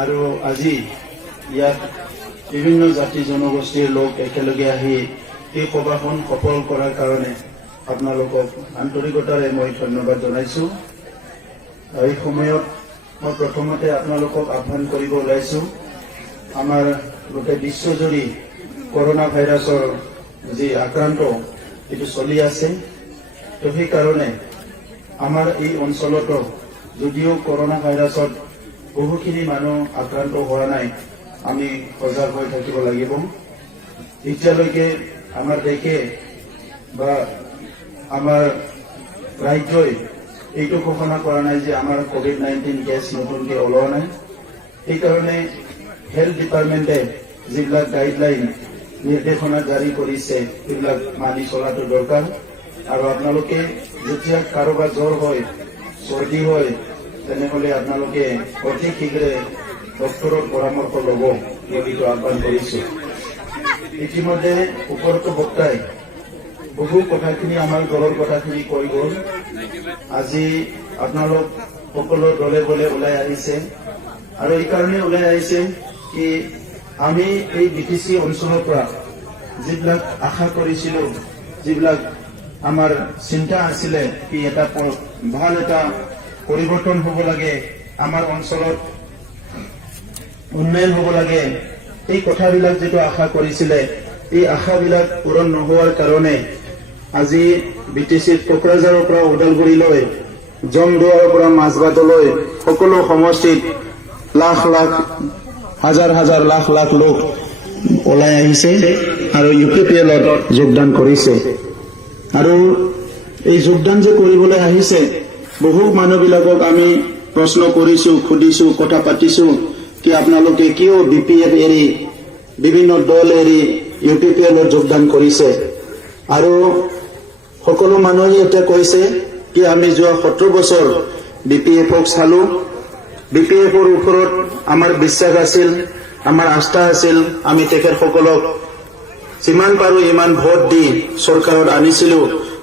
আৰু আজি ইয়াত বিভিন্ন জাতি জনগোষ্ঠীৰ লোক একেলগে আহি এই সভাখন সফল কৰাৰ কাৰণে আপোনালোকক আন্তৰিকতাৰে মই ধন্যবাদ জনাইছো। এই সময়ত মই প্ৰথমতে আপোনালোকক আহ্বান কৰিব ওলাইছো। আমাৰ গোটেই বিশ্বজুৰি কৰোনা ভাইৰাছৰ যি আক্ৰান্ত এটো চলি আছে, তো সেই কাৰণে আমাৰ এই অঞ্চলতো যদিও কৰোনা ভাইৰাছত বহুখিনি মানুহ আক্ৰান্ত হোৱা নাই, আমি সজাগ হৈ থাকিব লাগিব। এতিয়ালৈকে আমাৰ দেশে বা আমাৰ ৰাজ্যই এইটো ঘোষণা কৰা নাই যে আমাৰ COVID-19 কেছ নতুনকৈ ওলোৱা নাই। সেইকাৰণে হেল্থ ডিপাৰ্টমেণ্টে যিবিলাক গাইডলাইন নিৰ্দেশনা জাৰি কৰিছে সেইবিলাক মানি চলাটো দৰকাৰ। আৰু আপোনালোকে যেতিয়া কাৰোবাৰ জ্বৰ হয়, চৰ্দি হয়, তেনেহলে আপোনালোকে অতি শীঘ্ৰে ডক্টৰৰ পৰামৰ্শ ল'ব বুলি আহ্বান কৰিছো। ইতিমধ্যে উপৰোক্ত বক্তাই বহু কথাখিনি আমাৰ দলৰ কথাখিনি কৈ গ'ল। আজি আপোনালোক সকলো দলে বলে ওলাই আহিছে আৰু এই কাৰণে ওলাই আহিছে কি আমি এই BTC অঞ্চলৰ পৰা যিবিলাক আশা কৰিছিলো, যিবিলাক আমাৰ চিন্তা আছিলে কি এটা ভাল এটা পৰিৱৰ্তন হ'ব লাগে, আমাৰ অঞ্চলত উন্নয়ন হ'ব লাগে, এই কথাবিলাক যেটো আশা কৰিছিলে এই আশাবিলাক পূৰণ নোহোৱাৰ কাৰণে আজি BTCৰ কোকৰাঝাৰৰ পৰা ওদালগুৰিলৈ, জংদুৱাৰৰ পৰা মাজবাটলৈ সকলো সমষ্টিত লাখ লাখ হাজাৰ হাজাৰ লাখ লাখ লোক ওলাই আহিছে আৰু UPPLত যোগদান কৰিছে। আৰু এই যোগদান যে কৰিবলৈ আহিছে, বহু মানুহবিলাকক আমি প্ৰশ্ন কৰিছো, সুধিছো, কথা পাতিছো কি আপোনালোকে কিয় BPF এৰি বিভিন্ন দল এৰি UPPLত যোগদান কৰিছে। আৰু সকলো মানুহে এতিয়া কৈছে কি আমি যোৱা 17 বছৰ BPFক চালো, BPFৰ ওপৰত আমাৰ বিশ্বাস আছিল, আমাৰ আস্থা আছিল, আমি তেখেতসকলক যিমান পাৰো ইমান ভোট দি চৰকাৰত আনিছিলো।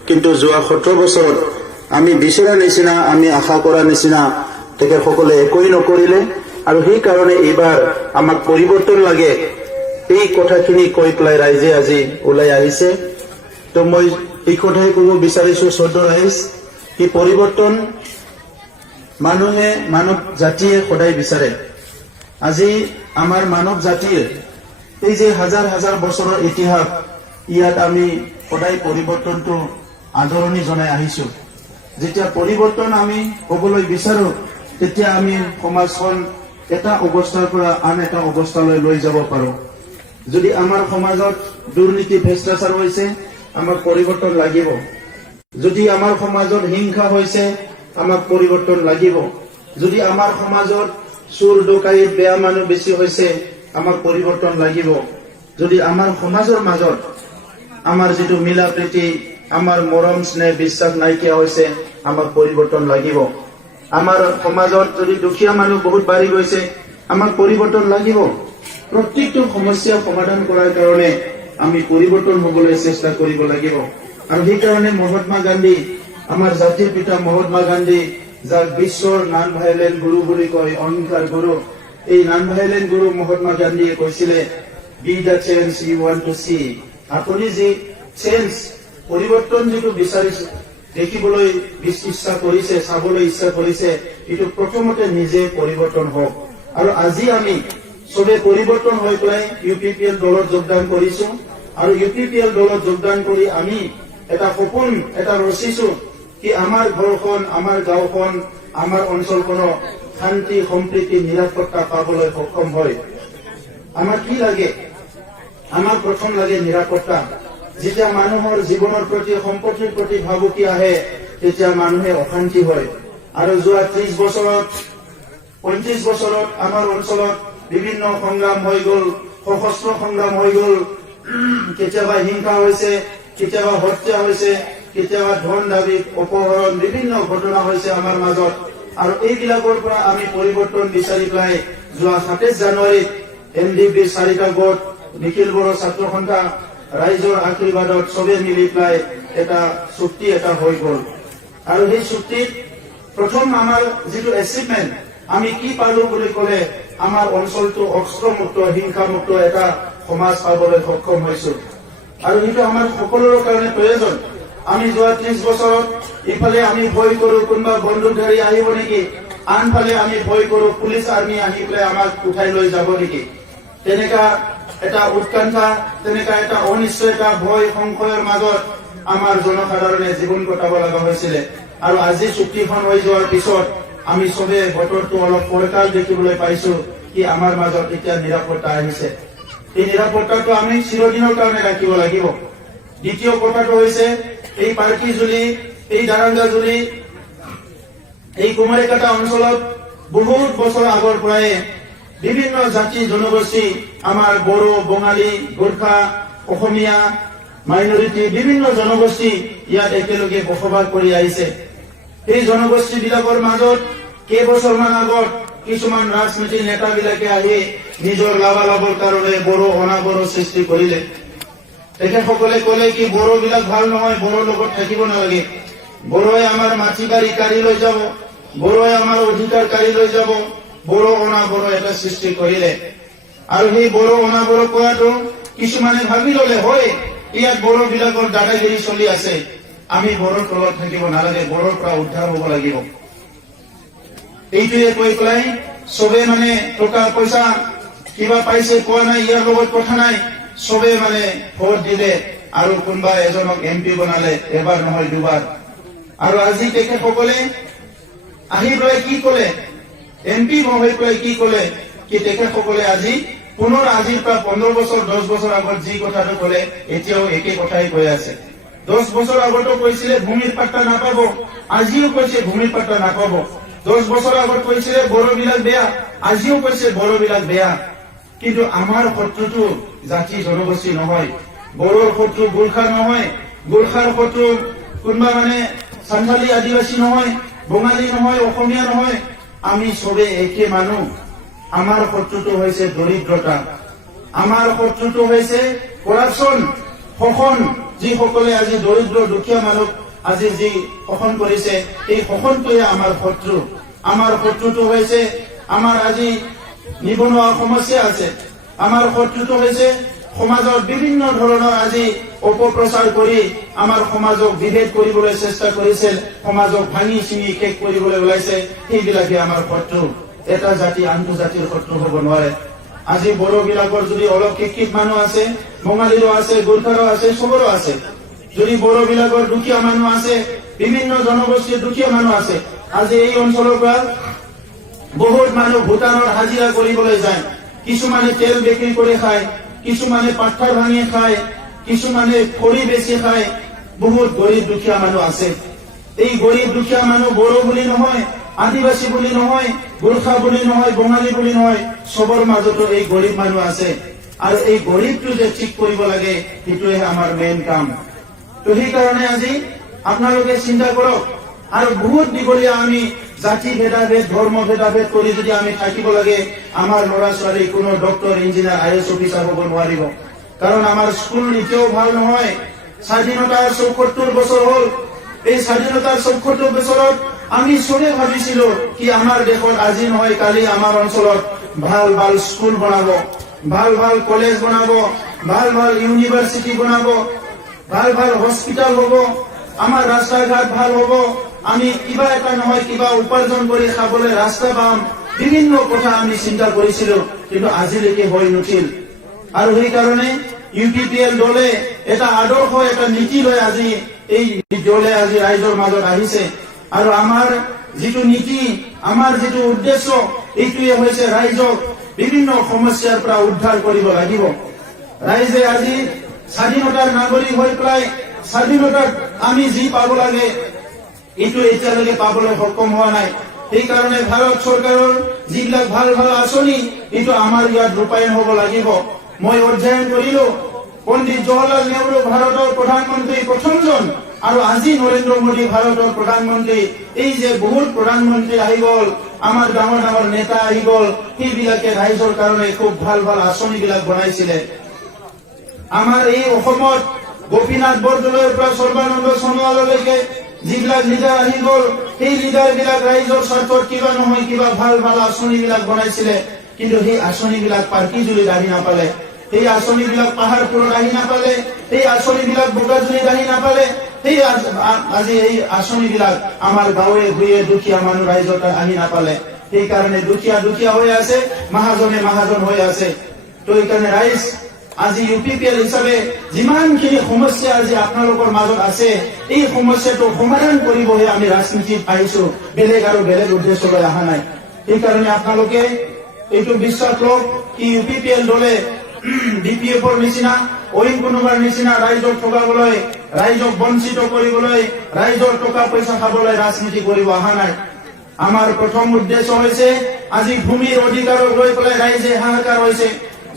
কিন্তু যোৱা 17 বছৰত আমি বিচৰা নিচিনা, আমি আশা কৰা নিচিনা তেখেতসকলে একোই নকৰিলে। আৰু সেই কাৰণে এইবাৰ আমাক পৰিৱৰ্তন লাগে, এই কথাখিনি কৈ পেলাই ৰাইজে আজি ওলাই আহিছে। তো মই এই কথাই ক'ব বিচাৰিছো সদ্য ৰাইজ, কি পৰিৱৰ্তন মানুহে, মানৱ জাতিয়ে সদায় বিচাৰে। আজি আমাৰ মানৱ জাতিৰ এই যে হাজাৰ হাজাৰ বছৰৰ ইতিহাস, ইয়াত আমি সদায় পৰিৱৰ্তনটো আদৰণি জনাই আহিছো। যেতিয়া পৰিৱৰ্তন আমি হ'বলৈ বিচাৰো, তেতিয়া আমি সমাজখন এটা অৱস্থাৰ পৰা আন এটা অৱস্থালৈ লৈ যাব পাৰো। যদি আমাৰ সমাজত দুৰ্নীতি ভ্ৰষ্টাচাৰ হৈছে, আমাক পৰিৱৰ্তন লাগিব। যদি আমাৰ সমাজত হিংসা হৈছে, আমাক পৰিৱৰ্তন লাগিব। যদি আমাৰ সমাজত চুৰ ডকাইত বেয়া মানুহ বেছি হৈছে, আমাক পৰিৱৰ্তন লাগিব। যদি আমাৰ সমাজৰ মাজত আমাৰ যিটো মিলা প্ৰীতি, আমাৰ মৰম স্নেহ বিশ্বাস নাইকিয়া হৈছে, আমাক পৰিৱৰ্তন লাগিব। আমাৰ সমাজত যদি দুখীয়া মানুহ বহুত বাঢ়ি গৈছে, আমাক পৰিৱৰ্তন লাগিব। প্ৰত্যেকটো সমস্যা সমাধান কৰাৰ কাৰণে আমি পৰিৱৰ্তন হ'বলৈ চেষ্টা কৰিব লাগিব। আৰু সেইকাৰণে মহাত্মা গান্ধী, আমাৰ জাতিৰ পিতা মহাত্মা গান্ধী, যাক বিশ্বৰ নন ভাইলেন্ট গুৰু বুলি কয়, অহিংসাৰ গুৰু, এই নন ভাইলেন্ট গুৰু মহাত্মা গান্ধীয়ে কৈছিলে, be the change you want to see. আপুনি যি চেঞ্জ, পৰিৱৰ্তন যিটো বিচাৰিছে, দেখিবলৈ ইচ্ছা কৰিছে, চাবলৈ ইচ্ছা কৰিছে, এইটো প্ৰথমতে নিজে পৰিৱৰ্তন হওক। আৰু আজি আমি সবে পৰিৱৰ্তন হৈ পেলাই UPPL দলত যোগদান কৰিছো। আৰু UPPL দলত যোগদান কৰি আমি এটা সপোন এটা ৰচিছো কি আমাৰ ঘৰখন, আমাৰ গাঁওখন, আমাৰ অঞ্চলখনৰ শান্তি সম্প্ৰীতি নিৰাপত্তা পাবলৈ সক্ষম হয়। আমাৰ কি লাগে? আমাৰ প্ৰথম লাগে নিৰাপত্তা। যেতিয়া মানুহৰ জীৱনৰ প্ৰতি, সম্পত্তিৰ প্ৰতি ভাবুকি আহে, তেতিয়া মানুহে অশান্তি হয়। আৰু যোৱা 30 বছৰত 35 বছৰত আমাৰ অঞ্চলত বিভিন্ন সংগ্ৰাম হৈ গ'ল, সশস্ত্ৰ সংগ্ৰাম হৈ গ'ল। কেতিয়াবা হিংসা হৈছে, কেতিয়াবা হত্যা হৈছে, কেতিয়াবা ধন দাবী, অপহৰণ, বিভিন্ন ঘটনা হৈছে আমাৰ মাজত। আৰু এইবিলাকৰ পৰা আমি পৰিৱৰ্তন বিচাৰি পেলাই যোৱা 27 জানুৱাৰীত NDPৰ 4টা গোট, নিখিল বড়ো ছাত্ৰ সন্থা, ৰাইজৰ আশীৰ্বাদত সবে মিলি পেলাই এটা চুক্তি এটা হৈ গ'ল। আৰু সেই চুক্তিত প্ৰথম আমাৰ যিটো এচিভমেন্ট, আমি কি পালো বুলি ক'লে, আমাৰ অঞ্চলটো অস্ত্ৰমুক্ত হিংসামুক্ত এটা সমাজ পাবলৈ সক্ষম হৈছো আৰু এইটো আমাৰ সকলোৰে কাৰণে প্ৰয়োজন আমি যোৱা 30 বছৰত ইফালে আমি ভয় কৰো কোনোবা বন্দুকধাৰী আহিব নেকি আনফালে আমি ভয় কৰো পুলিচ আৰ্মি আহি পেলাই আমাক উঠাই লৈ যাব নেকি তেনেকা এটা উৎকণ্ঠা তেনেকা এটা অনিশ্চয়তা ভয় সংশয়ৰ মাজত আমাৰ জনসাধাৰণে জীৱন কটাব লগা হৈছিল আৰু আজি চুক্তিখন হৈ যোৱাৰ পিছত আমি সবে বতৰটো অলপ ফৰকাল দেখিবলৈ পাইছো কি আমাৰ মাজত এতিয়া নিৰাপত্তা আহিছে এই নিৰাপত্তাটো আমি চিৰদিনৰ কাৰণে ৰাখিব লাগিব দ্বিতীয় কথাটো হৈছে এই পাৰ্কিজুলি এই দাৰাংগাজুলি এই কুমাৰীকাটা অঞ্চলত বহুত বছৰ আগৰ পৰাই বিভিন্ন জাতি জনগোষ্ঠী আমাৰ বড়ো বঙালী গোৰ্খা অসমীয়া মাইনৰিটি বিভিন্ন জনগোষ্ঠী ইয়াত একেলগে বসবাস কৰি আহিছে এই জনগোষ্ঠী বিলাকৰ মাজত কেইবছৰমান আগত কিছুমান ৰাজনীতিৰ নেতাবিলাকে আহি নিজৰ লাভালাভৰ কাৰণে বড়ো অনাবড়ো সৃষ্টি কৰিলে তেখেতসকলে ক'লে কি বড়ো বিলাক ভাল নহয় বড়োৰ লগত থাকিব নালাগে বড়োৱে আমাৰ মাটি বাৰী কাঢ়ি লৈ যাব বড়োৱে আমাৰ অধিকাৰ কাঢ়ি লৈ যাব বড়ো অনাবড়ো এটা সৃষ্টি কৰিলে আৰু সেই বড়ো অনাবড়ো কোৱাটো কিছুমানে ভাবি ললে হয় ইয়াত বড়ো বিলাকৰ দাদাগিৰি চলি আছে আমি বড়োৰ তলত থাকিব নালাগে বড়োৰ পৰা উদ্ধাৰ হ'ব লাগিব এইটোৱে কৈ পেলাই সবে মানে টকা পইচা কিবা পাইছে পোৱা নাই ইয়াৰ লগত কথা নাই সবে মানে ভোট দিলে আৰু কোনোবা এজনক এমপি বনালে এবাৰ নহয় দুবাৰ আৰু আজি তেখেতসকলে আহি পেলাই কি ক'লে এমপি হৈ পেলাই কি ক'লে কি তেখেতসকলে আজি পুনৰ আজিৰ পৰা 15 বছৰ 10 বছৰ আগত যি কথাটো ক'লে এতিয়াও একে কথাই কৈ আছে 10 বছৰ আগতো কৈছিলে ভূমিৰ পাট্টা নাপাব আজিও কৈছে ভূমিৰ পাট্টা নাপাব 10 বছৰ আগত কৈছিলে বড়ো বিলাক বেয়া আজিও কৈছে বড়ো বিলাক বেয়া কিন্তু আমাৰ শত্ৰুটো জাতি জনগোষ্ঠী নহয় বড়োৰ শত্ৰু গোৰ্খা নহয় গোৰ্খাৰ শত্ৰু কোনোবা মানে সান্থালী আদিবাসী নহয় বঙালী নহয় অসমীয়া নহয় আমি সবে একে মানুহ আমাৰ শত্ৰুটো হৈছে দৰিদ্ৰতা আমাৰ শত্ৰুটো হৈছে কৰাপচন শোষণ যিসকলে আজি দৰিদ্ৰ দুখীয়া মানুহ আজি যি শোষণ কৰিছে এই শোষণটোৱে আমাৰ শত্ৰু আমাৰ শত্ৰুটো হৈছে আমাৰ আজি নিবনুৱা সমস্যা আছে আমাৰ শত্ৰুটো হৈছে সমাজত বিভিন্ন ধৰণৰ আজি অপপ্ৰচাৰ কৰি আমাৰ সমাজক বিভেদ কৰিবলৈ চেষ্টা কৰিছিল সমাজক ভাঙি চিঙি শেষ কৰিবলৈ ওলাইছে সেইবিলাকে আমাৰ শত্ৰু এটা জাতি আনটো জাতিৰ শত্ৰু হ'ব নোৱাৰে আজি বড়ো বিলাকৰ যদি অলপ শিক্ষিত মানুহ আছে বঙালীৰো আছে গোৰ্খাৰো আছে সবৰো আছে যদি বড়ো বিলাকৰ দুখীয়া মানুহ আছে বিভিন্ন জনগোষ্ঠীৰ দুখীয়া মানুহ আছে আজি এই অঞ্চলৰ পৰা বহুত মানুহ ভূটানৰ হাজিৰা কৰিবলৈ যায় কিছুমানে তেল বিক্ৰী কৰি খায় কিছুমানে পাথৰ ভাঙি খায় কিছুমানে খৰি বেচি খায় বহুত গৰীব দুখীয়া মানুহ আছে এই গৰীব দুখীয়া মানুহ বড়ো বুলি নহয় আদিবাসী বুলি নহয় গোৰ্খা বুলি নহয় বঙালী বুলি নহয় সবৰ মাজতো এই গৰীব মানুহ আছে আৰু এই গৰীবটো যে ঠিক কৰিব লাগে সেইটোৱে আমাৰ মেইন কাম তো সেইকাৰণে আজি আপোনালোকে চিন্তা কৰক আৰু বহুত দীঘলীয়া আমি জাতি ভেদাভেদ ধৰ্ম ভেদাভেদ কৰি যদি আমি থাকিব লাগে আমাৰ ল'ৰা ছোৱালী কোনো ডক্টৰ ইঞ্জিনিয়াৰ আইএছ অফিচাৰ হ'ব নোৱাৰিব কাৰণ আমাৰ স্কুল এতিয়াও ভাল নহয় স্বাধীনতাৰ ৭৪ বছৰ হ'ল এই স্বাধীনতাৰ ৭৪ বছৰত আমি সবে ভাবিছিলো কি আমাৰ দেশত আজি নহয় কালি আমাৰ অঞ্চলত ভাল ভাল স্কুল বনাব ভাল ভাল কলেজ বনাব ভাল ভাল ইউনিভাৰ্চিটি বনাব ভাল ভাল হস্পিটাল হ'ব আমাৰ ৰাস্তা ঘাট ভাল হ'ব আমি কিবা এটা নহয় কিবা উপাৰ্জন কৰি খাবলৈ ৰাস্তা পাম বিভিন্ন কথা আমি চিন্তা কৰিছিলো কিন্তু আজিলৈকে হৈ নুঠিল আৰু সেইকাৰণে ইউপিপিএল দলে এটা আদৰ্শ এটা নীতি লৈ আজি এই দলে আজি ৰাইজৰ মাজত আহিছে আৰু আমাৰ যিটো নীতি আমাৰ যিটো উদ্দেশ্য এইটোৱে হৈছে ৰাইজক বিভিন্ন সমস্যাৰ পৰা উদ্ধাৰ কৰিব লাগিব ৰাইজে আজি স্বাধীনতাৰ নাগৰিক হৈ পেলাই স্বাধীনতাত আমি যি পাব লাগে এইটো এতিয়ালৈকে পাবলৈ সক্ষম হোৱা নাই সেইকাৰণে ভাৰত চৰকাৰৰ যিবিলাক ভাল ভাল আঁচনি এইটো আমাৰ ইয়াত ৰূপায়ণ হ'ব লাগিব মই অধ্যয়ন কৰিলো পণ্ডিত জৱাহৰলাল নেহৰু ভাৰতৰ প্ৰধানমন্ত্ৰী প্ৰথমজন আৰু আজি নৰেন্দ্ৰ মোদী ভাৰতৰ প্ৰধানমন্ত্ৰী এই যে বহুত প্ৰধানমন্ত্ৰী আহি গ'ল আমাৰ ডাঙৰ ডাঙৰ নেতা আহি গ'ল সেইবিলাকে ৰাইজৰ কাৰণে খুব ভাল ভাল আঁচনিবিলাক বনাইছিলে আমাৰ এই অসমত গোপীনাথ বৰদলৈৰ পৰা সৰ্বানন্দ সোণোৱাললৈকে যিবিলাক লিডাৰ আহি গ'ল সেই লিডাৰ বিলাক ৰাইজৰ স্বাৰ্থত কিবা নহয় কিবা ভাল ভাল আঁচনিবিলাক বনাইছিলে কিন্তু সেই আঁচনিবিলাক পাৰ্কিজুলিত আহি নাপালে, সেই আঁচনিবিলাক পাহাৰপুৰত আহি নাপালে, সেই আঁচনিবিলাক বোকাজুলিত আহি নাপালে, সেই আজি এই আঁচনিবিলাক আমাৰ গাঁৱে ভূঞে দুখীয়া মানুহ ৰাইজত আহি নাপালে। সেইকাৰণে দুখীয়া দুখীয়া হৈ আছে, মহাজনে মহাজন হৈ আছে। তো এইকাৰণে ৰাইজ আজি UPPL হিচাপে যিমানখিনি সমস্যা আজি আপোনালোকৰ মাজত আছে, এই সমস্যাটো সমাধান কৰিবহে আমি ৰাজনীতিত আহিছো, বেলেগ আৰু বেলেগ উদ্দেশ্য লৈ অহা নাই। সেইকাৰণে আপোনালোকে এইটো বিশ্বাস লওক কি UPPL দলে DPFৰ নিচিনা অইন কোনোবাৰ নিচিনা ৰাইজক ঠগাবলৈ, ৰাইজক বঞ্চিত কৰিবলৈ, ৰাইজৰ টকা পইচা খাবলৈ ৰাজনীতি কৰিব অহা নাই। আমাৰ প্ৰথম উদ্দেশ্য হৈছে আজি ভূমিৰ অধিকাৰক লৈ পেলাই ৰাইজে হাহাকাৰ হৈছে।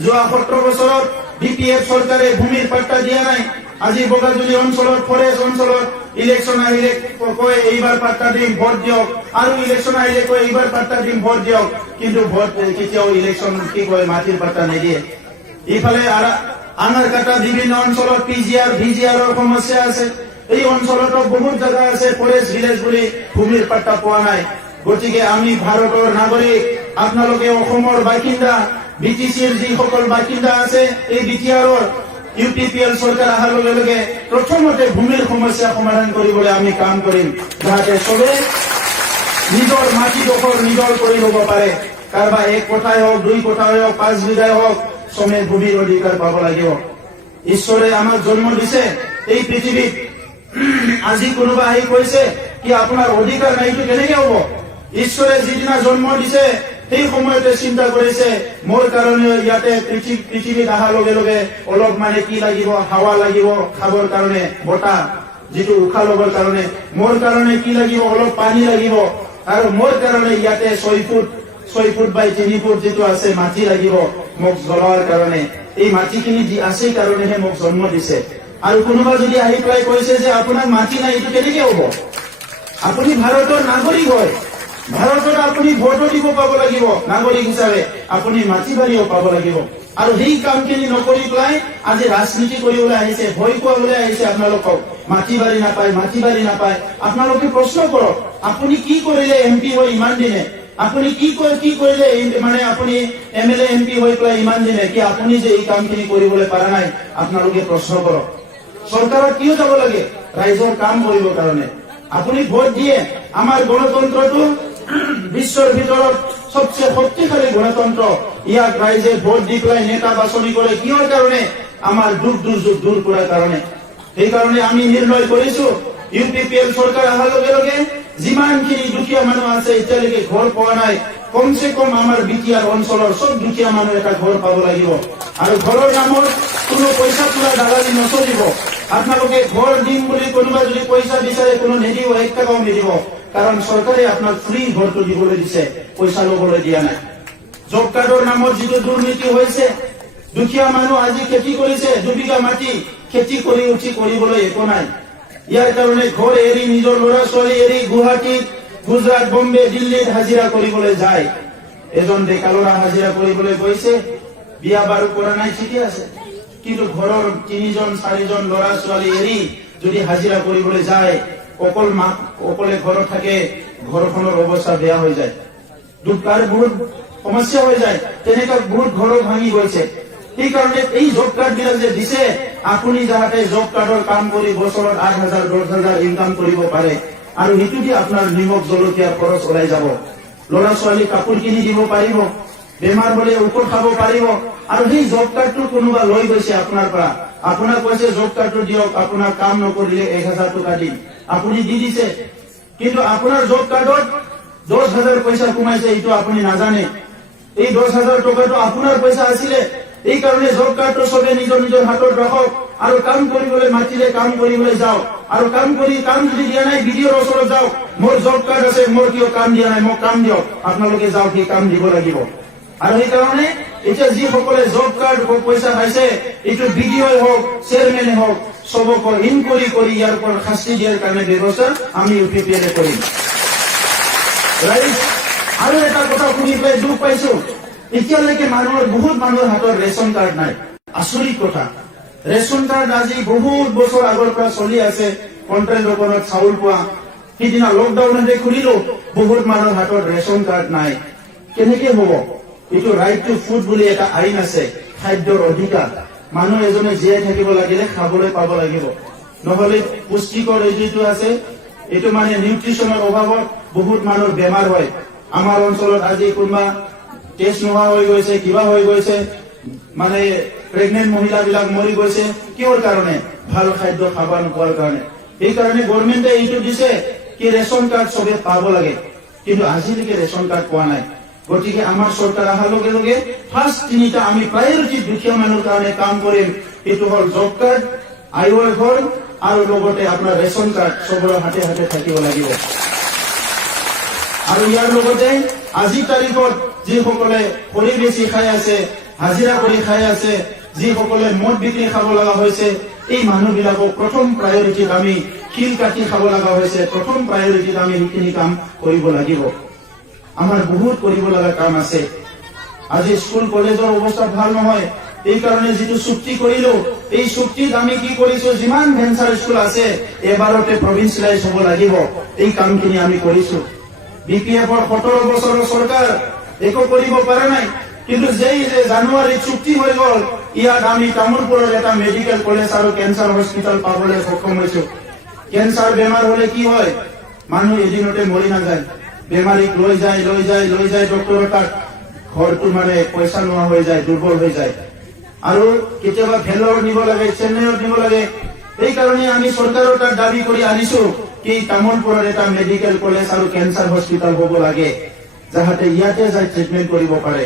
যোৱা 17 বছৰত DPF চৰকাৰে ভূমিৰ পাট্টা দিয়া নাই। আজি বগাজুলি অঞ্চলত, ফৰেষ্ট অঞ্চলত ইলেকশ্যন আহিলে কয় এইবাৰ পাট্টা দিম, ভোট দিয়ক, আৰু ইলেকশ্যন আহিলে কয় এইবাৰ পাট্টা দিম, ভোট দিয়ক, কিন্তু ভোট কেতিয়াও ইলেকশ্যন কি কয় মাটিৰ পাট্টা নিদিয়ে। ইফালে আনাৰকাটা বিভিন্ন অঞ্চলত PGR VGRৰ সমস্যা আছে। এই অঞ্চলতো বহুত জাগা আছে ফৰেষ্ট ভিলেজ বুলি ভূমিৰ পাট্টা পোৱা নাই। গতিকে আমি ভাৰতৰ নাগৰিক, আপোনালোকে অসমৰ বাসিন্দা, BTCৰ যিসকল বাসিন্দা আছে, এই BTRৰ UPPL চৰকাৰ অহাৰ লগে লগে প্ৰথমতে ভূমিৰ সমস্যা সমাধান কৰিবলৈ আমি কাম কৰিম, যাতে চবে নিজৰ মাটিডোখৰ নিজৰ কৰি ল'ব পাৰে। কাৰোবাৰ 1 কঠাই হওক, 2 কঠাই হওক, 5 বিঘাই হওক, চবে ভূমিৰ অধিকাৰ পাব লাগিব। ঈশ্বৰে আমাক জন্ম দিছে এই পৃথিৱীত। আজি কোনোবা আহি কৈছে কি আপোনাৰ অধিকাৰ নাই, এইটো কেনেকে হ'ব? ঈশ্বৰে যিদিনা জন্ম দিছে সেই সময়তে চিন্তা কৰিছে মোৰ কাৰণে ইয়াতে পৃথিৱীত অহাৰ লগে লগে অলপ মানে কি লাগিব, হাৱা লাগিব খাবৰ কাৰণে, বতাহ যিটো উশাহ ল'বৰ কাৰণে, মোৰ কাৰণে কি লাগিব, অলপ পানী লাগিব, আৰু মোৰ কাৰণে ইয়াতে 6 ফুট বাই 3 ফুট যিটো আছে মাটি লাগিব মোক জ্বলোৱাৰ কাৰণে। এই মাটিখিনি যি আছে কাৰণেহে মোক জন্ম দিছে। আৰু কোনোবা যদি আহি পেলাই কৈছে যে আপোনাৰ মাটি নাই, এইটো কেনেকে হ'ব? আপুনি ভাৰতৰ নাগৰিক হয়, ভাৰতত আপুনি ভোটো দিব পাব লাগিব, নাগৰিক হিচাপে আপুনি মাটি বাৰীও পাব লাগিব। আৰু সেই কামখিনি নকৰি পেলাই আজি ৰাজনীতি কৰিবলৈ আহিছে, ভয় খুৱাবলৈ আহিছে আপোনালোকক। মাটি বাৰী নাপায়, মাটি বাৰী নাপায়। আপোনালোকে প্ৰশ্ন কৰক, আপুনি কি কৰিলে MP হৈ ইমান দিনে? আপুনি কি কৰিলে মানে আপুনি MLA MP হৈ পেলাই ইমান দিনে? কি আপুনি যে এই কামখিনি কৰিবলৈ পৰা নাই? আপোনালোকে প্ৰশ্ন কৰক। চৰকাৰত কিয় যাব লাগে? ৰাইজৰ কাম কৰিবৰ কাৰণে। আপুনি ভোট দিয়ে। আমাৰ গণতন্ত্ৰটো বিশ্বৰ ভিতৰত সবচে শক্তিশালী গণতন্ত্ৰ। ইয়াক ৰাইজে ভোট দি পেলাই নেতা বাছনি কৰে কিহৰ কাৰণে? আমাৰ দুখ দুৰ্যোগ দূৰ কৰাৰ কাৰণে। সেইকাৰণে আমি নিৰ্ণয় কৰিছো UPPL চৰকাৰ অহাৰ লগে লগে যিমানখিনি দুখীয়া মানুহ আছে এতিয়ালৈকে ঘৰ পোৱা নাই, কমচে কম আমাৰ BTR অঞ্চলৰ সব দুখীয়া মানুহ এটা ঘৰ পাব লাগিব। আৰু ঘৰৰ নামত কোনো পইচা তোলা দালালি নচলিব। আপোনালোকে ঘৰ দিম বুলি কোনোবা যদি পইচা বিচাৰে কোনো নিদিব, 1 টকাও নিদিব। কাৰণ চৰকাৰে আপোনাক ফ্ৰী ঘৰটো দিবলৈ দিছে, পইচা ল'বলৈ দিয়া নাই। জব কাৰ্ডৰ নামত যিটো দুৰ্নীতি হৈছে, দুখীয়া মানুহ আজি খেতি কৰিছে, 2 বিঘা মাটি খেতি কৰি উঠি কৰিবলৈ একো নাই। ইয়াৰ কাৰণে ঘৰ এৰি নিজৰ ল'ৰা ছোৱালী এৰি গুৱাহাটীত, গুজৰাট, বম্বে, দিল্লীত হাজিৰা কৰিবলৈ যায়। এজন ডেকা ল'ৰা হাজিৰা কৰিবলৈ গৈছে, বিয়া বাৰু কৰা নাই, ঠিকে আছে, কিন্তু ঘৰৰ 3জন 4জন ল'ৰা ছোৱালী এৰি যদি হাজিৰা কৰিবলৈ যায়, অকল মাক অকলে ঘৰত থাকে, ঘৰখনৰ অৱস্থা বেয়া হৈ যায়, দুখৰ বহুত সমস্যা হৈ যায়। তেনেকুৱা বহুত ঘৰ ভাঙি গৈছে। সেইকাৰণে এই জব কাৰ্ড বিলাক যে দিছে, আপুনি যাতে জব কাৰ্ডৰ কাম কৰি বছৰত 8,000 10,000 ইনকাম কৰিব পাৰে, আৰু সেইটো দি আপোনাৰ নিমখ জলকীয়া খৰচ ওলাই যাব। ল'ৰা ছোৱালী কাপোৰ কিনি দিব পাৰিব, বেমাৰ হলে ঔষধ খাব পাৰিব। আৰু সেই জব কাৰ্ডটো কোনোবা লৈ গৈছে আপোনাৰ পৰা, আপোনাক কৈছে জব কাৰ্ডটো দিয়ক, আপোনাৰ কাম নকৰিলে 1,000 টকা দিম, আপুনি দি দিছে, কিন্তু আপোনাৰ জব কাৰ্ডত 10,000 পইচা সোমাইছে, এইটো আপুনি নাজানে। এই 10,000 টকাটো আপোনাৰ পইচা আছিলে। এই কাৰণে জব কাৰ্ডটো চবে নিজৰ নিজৰ হাতত ৰাখক, আৰু কাম কৰিবলৈ মাতিলে কাম কৰিবলৈ যাওক, আৰু কাম যদি দিয়া নাই BDOৰ ওচৰত যাওক, মোৰ জব কাৰ্ড আছে, মোৰ কিয় কাম দিয়া নাই, মোক কাম দিয়ক। আপোনালোকে যাওক, সেই কাম দিব লাগিব। আৰু সেইকাৰণে এতিয়া যিসকলে জব কাৰ্ড পইচা পাইছে, এইটো BDOই হওক, চেয়াৰমেনে হওক, সবক ইনকোয়াৰি কৰি ইয়াৰ ওপৰত শাস্তি দিয়াৰ কাৰণে ব্যৱস্থা আমি UPPL কৰিম। আৰু এটা কথা শুনি পেলাই দুখ পাইছো, এতিয়ালৈকে বহুত মানুহৰ হাতত ৰেচন কাৰ্ড নাই। আচৰিত কথা, ৰেচন কাৰ্ড আজি বহুত বছৰ আগৰ পৰা চলি আছে, কন্ট্ৰেল দোকানত চাউল পোৱা। সিদিনা লকডাউনতে খুলিলো, বহুত মানুহৰ হাতত ৰেচন কাৰ্ড নাই। কেনেকে হ'ব? এইটো ৰাইট টু ফুড বুলি এটা আইন আছে, খাদ্যৰ অধিকাৰ। মানুহ এজনে জীয়াই থাকিব লাগিলে খাবলৈ পাব লাগিব, নহলে পুষ্টিকৰ এই যিটো আছে এইটো মানে নিউট্ৰিচনৰ অভাৱত বহুত মানুহৰ বেমাৰ হয়। আমাৰ অঞ্চলত আজি কোনোবা টেষ্ট নোহোৱা হৈ গৈছে, কিবা হৈ গৈছে, মানে প্ৰেগনেন্ট মহিলাবিলাক মৰি গৈছে। কিহৰ কাৰণে? ভাল খাদ্য খাব নোপোৱাৰ কাৰণে। সেইকাৰণে গভৰ্ণমেণ্টে এইটো দিছে কি ৰেচন কাৰ্ড চবে পাব লাগে, কিন্তু আজিলৈকে ৰেচন কাৰ্ড পোৱা নাই। গতিকে আমাৰ চৰকাৰ অহাৰ লগে লগে ফাৰ্ষ্ট 3টা আমি প্ৰায়ৰিটি দুখীয়া মানুহৰ কাৰণে কাম কৰিম। এইটো হ'ল জব কাৰ্ড, আয়ৰ ঘৰ আৰু লগতে আপোনাৰ ৰেচন কাৰ্ড চবৰে হাতে হাতে থাকিব লাগিব। আৰু ইয়াৰ লগতে আজিৰ তাৰিখত যিসকলে খৰি বেছি খাই আছে, হাজিৰা কৰি খাই আছে, যিসকলে মদ বিক্ৰী খাব লগা হৈছে, এই মানুহবিলাকক প্ৰথম প্ৰায়ৰিটিত আমি শিল কাটি খাব লগা হৈছে। প্ৰথম প্ৰায়ৰিটিত আমি সেইখিনি কাম কৰিব লাগিব। আমাৰ বহুত কৰিব লগা কাম আছে। আজি স্কুল কলেজৰ অৱস্থা ভাল নহয়, এই কাৰণে যিটো চুক্তি কৰিলো, এই চুক্তিত আমি কি কৰিছো, যিমান ভেঞ্চাৰ স্কুল আছে এবাৰতে প্ৰভিন্সিয়েলাইজ হ'ব লাগিব। এই কামখিনি আমি কৰিছো। BPFৰ 17 বছৰৰ চৰকাৰ একো কৰিব পৰা নাই, কিন্তু যেই যে জানুৱাৰীত চুক্তি হৈ গল, ইয়াত আমি তামোলপুৰৰ এটা মেডিকেল কলেজ আৰু কেঞ্চাৰ হস্পিটেল পাবলৈ সক্ষম হৈছো। কেঞ্চাৰ বেমাৰ হলে কি হয়, মানুহ এদিনতে মৰি নাযায়, বেমাৰীক লৈ যায় ডক্টৰৰ তাত, ঘৰটো মানে পইচা নোহোৱা হৈ যায়, দুৰ্বল হৈ যায়, আৰু কেতিয়াবা ভেলোৰত নিব লাগে, চেন্নাইত নিব লাগে। এইকাৰণে আমি চৰকাৰৰ তাত দাবী কৰি আনিছো কি তামোলপুৰৰ এটা মেডিকেল কলেজ আৰু কেঞ্চাৰ হস্পিটেল হ'ব লাগে, যাহাতে ইয়াতে যাই ট্ৰিটমেণ্ট কৰিব পাৰে।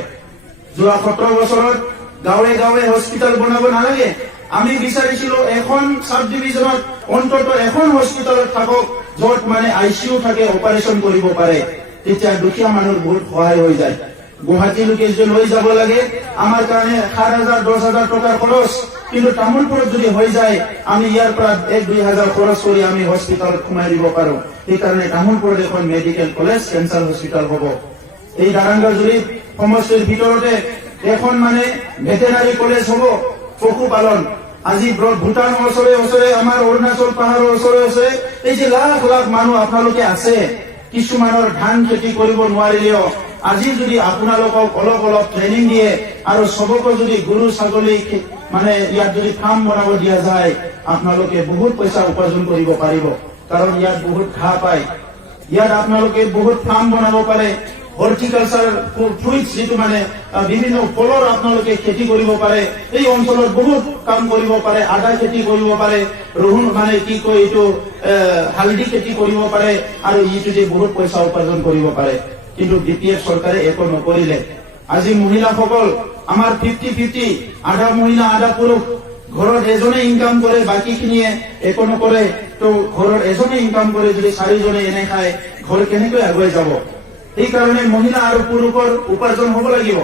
যোৱা 17 বছৰত গাঁৱে গাঁৱে হস্পিটেল বনাব নালাগে। আমি বিচাৰিছিলো এখন সাব ডিভিজনত অন্তত এখন হস্পিটেলত থাকক, য'ত মানে ICU থাকে, অপাৰেশ্যন কৰিব পাৰে। তেতিয়া দুখীয়া মানুহৰ বহুত সহায় হৈ যায়। গুৱাহাটীলৈকে যদি লৈ যাব লাগে, আমাৰ কাৰণে 7,000 10,000 টকাৰ খৰচ, কিন্তু তামোলপুৰত যদি হৈ যায়, আমি ইয়াৰ পৰা 1-2 হাজাৰ খৰচ কৰি আমি হস্পিটেলত সোমাই দিব পাৰো। সেইকাৰণে তামোলপুৰত এখন মেডিকেল কলেজ, কেঞ্চাৰ হস্পিটেল হ'ব। এই দাৰাংগাজুৰি সমষ্টিৰ ভিতৰতে এখন মানে ভেটেনাৰী কলেজ হ'ব, পশুপালন। আজি ভূটান ওচৰে ওচৰে, আমাৰ অৰুণাচল পাহাৰৰ ওচৰে ওচৰে এই যে লাখ লাখ মানুহ আপোনালোকে আছে, কিছুমানৰ ধান খেতি কৰিব নোৱাৰিলেও আজি যদি আপোনালোকক অলপ অলপ ট্ৰেইনিং দিয়ে আৰু সবকে যদি গৰু ছাগলী মানে ইয়াত যদি ফাৰ্ম বনাব দিয়া যায়, আপোনালোকে বহুত পইচা উপাৰ্জন কৰিব পাৰিব। কাৰণ ইয়াত বহুত ঘাঁহ পায়, ইয়াত আপোনালোকে বহুত ফাৰ্ম বনাব পাৰে। হৰ্টিকালচাৰ ফ্ৰুইটছ যিটো মানে বিভিন্ন ফলৰ আপোনালোকে খেতি কৰিব পাৰে। এই অঞ্চলত বহুত কাম কৰিব পাৰে, আদা খেতি কৰিব পাৰে, ৰহুন মানে কি কয় এইটো হালধি খেতি কৰিব পাৰে, আৰু ইটোতে বহুত পইচা উপাৰ্জন কৰিব পাৰে। কিন্তু BPF চৰকাৰে একো নকৰিলে। আজি মহিলাসকল আমাৰ 50-50, আধা মহিলা আধা পুৰুষ। ঘৰত এজনে ইনকাম কৰে, বাকীখিনিয়ে একো নকৰে। তো ঘৰত এজনে ইনকাম কৰে, যদি 4জনে এনে খায়, ঘৰ কেনেকৈ আগুৱাই যাব? এই কাৰণে মহিলা আৰু পুৰুষৰ উপাৰ্জন হ'ব লাগিব।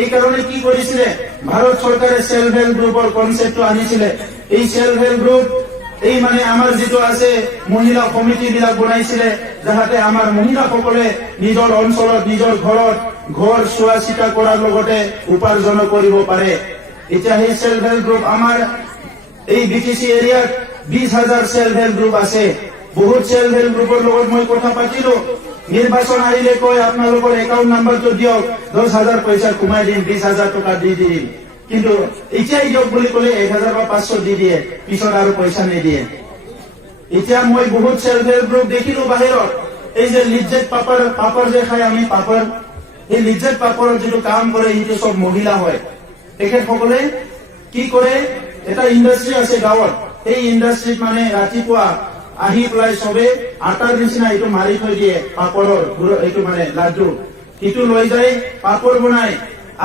এই কাৰণে কি কৰিছিলে, ভাৰত চৰকাৰে সেল্ফ হেল্প গ্ৰুপৰ কনচেপ্টটো আনিছিলে। এই সেল্ফ হেল্প গ্ৰুপ, এই মানে আমাৰ যিটো আছে মহিলা কমিটি বিলাক বনাইছিলে, যাহাতে আমাৰ মহিলাসকলে নিজৰ অঞ্চলত, নিজৰ ঘৰত ঘৰ চোৱা চিতা কৰাৰ লগতে উপাৰ্জন কৰিব পাৰে। এতিয়া সেই সেল্ফ হেল্প গ্ৰুপ আমাৰ এই BTC এৰিয়াত 20,000 সেল্ফ হেল্প গ্ৰুপ আছে। বহুত সেল্ফ হেল্প গ্ৰুপৰ লগত মই কথা পাতিলো। নিৰ্বাচন আহিলে কয় আপোনালোকৰ একাউণ্ট নাম্বাৰটো দিয়ক, 10,000 পইচা কমাই দিম, 20,000 টকা দি দিম। কিন্তু এতিয়াই দিয়ক বুলি ক'লে 1,000 বা 500 দি দিয়ে, পিছত আৰু পইচা নিদিয়ে। এতিয়া মই বহুত সেল্ফ হেল্প গ্ৰুপ দেখিলো বাহিৰত। এই যে লিজ্জত পাপৰ যে খাই আমি পাপৰ, এই লিজ্জত পাপৰৰ যিটো কাম কৰে, সেইটো চব মহিলা হয়। তেখেতসকলে কি কৰে, এটা ইণ্ডাষ্ট্ৰী আছে গাঁৱত। এই ইণ্ডাষ্ট্ৰীত মানে ৰাতিপুৱা আহি পেলাই চবে আটাৰ নিচিনা এইটো মাৰি থৈ দিয়ে, পাপৰৰ এইটো মানে লাড্ডু, সিটো লৈ যায় পাপৰ বনাই,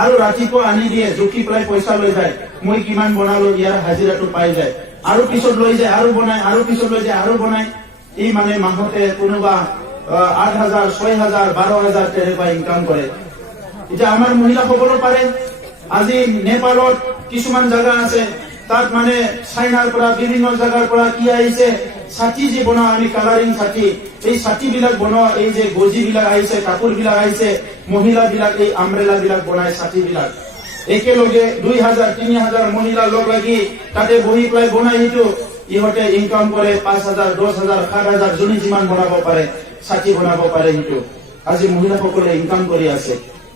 আৰু ৰাতিপুৱা আনি দিয়ে, জুখি পেলাই পইচা লৈ যায়। মই কিমান বনালো, ইয়াৰ হাজিৰাটো পাই যায়। আৰু পিছত লৈ যায় আৰু বনাই, আৰু পিছত লৈ যায় আৰু বনাই। এই মানে মাহতে কোনোবা 8,000, 6,000, 12,000 তেনেকুৱা ইনকাম কৰে। এতিয়া আমাৰ মহিলাসকলো পাৰে। আজি নেপালত কিছুমান জাগা আছে, তাত মানে চাইনাৰ পৰা বিভিন্ন জাগাৰ পৰা কি আহিছে, ছাতি যে বনাও আমি, কালাৰিং ছাতি, এই ছাতি বিলাক বনোৱা, এই যে গজি বিলাক আহিছে, কাপোৰ বিলাক আহিছে, মহিলা বিলাক এই আমব্ৰেলা বিলাক বনাই, ছাতি বিলাক একেলগে 2,000, 3,000 মহিলা লগ লাগি তাতে বহি পেলাই বনাই। সেইটো ইহঁতে ইনকাম কৰে 5,000, 10,000, 7,000, যোনে যিমান বনাব পাৰে, ছাতি বনাব পাৰে। সেইটো আজি মহিলাসকলে ইনকাম কৰি আছে।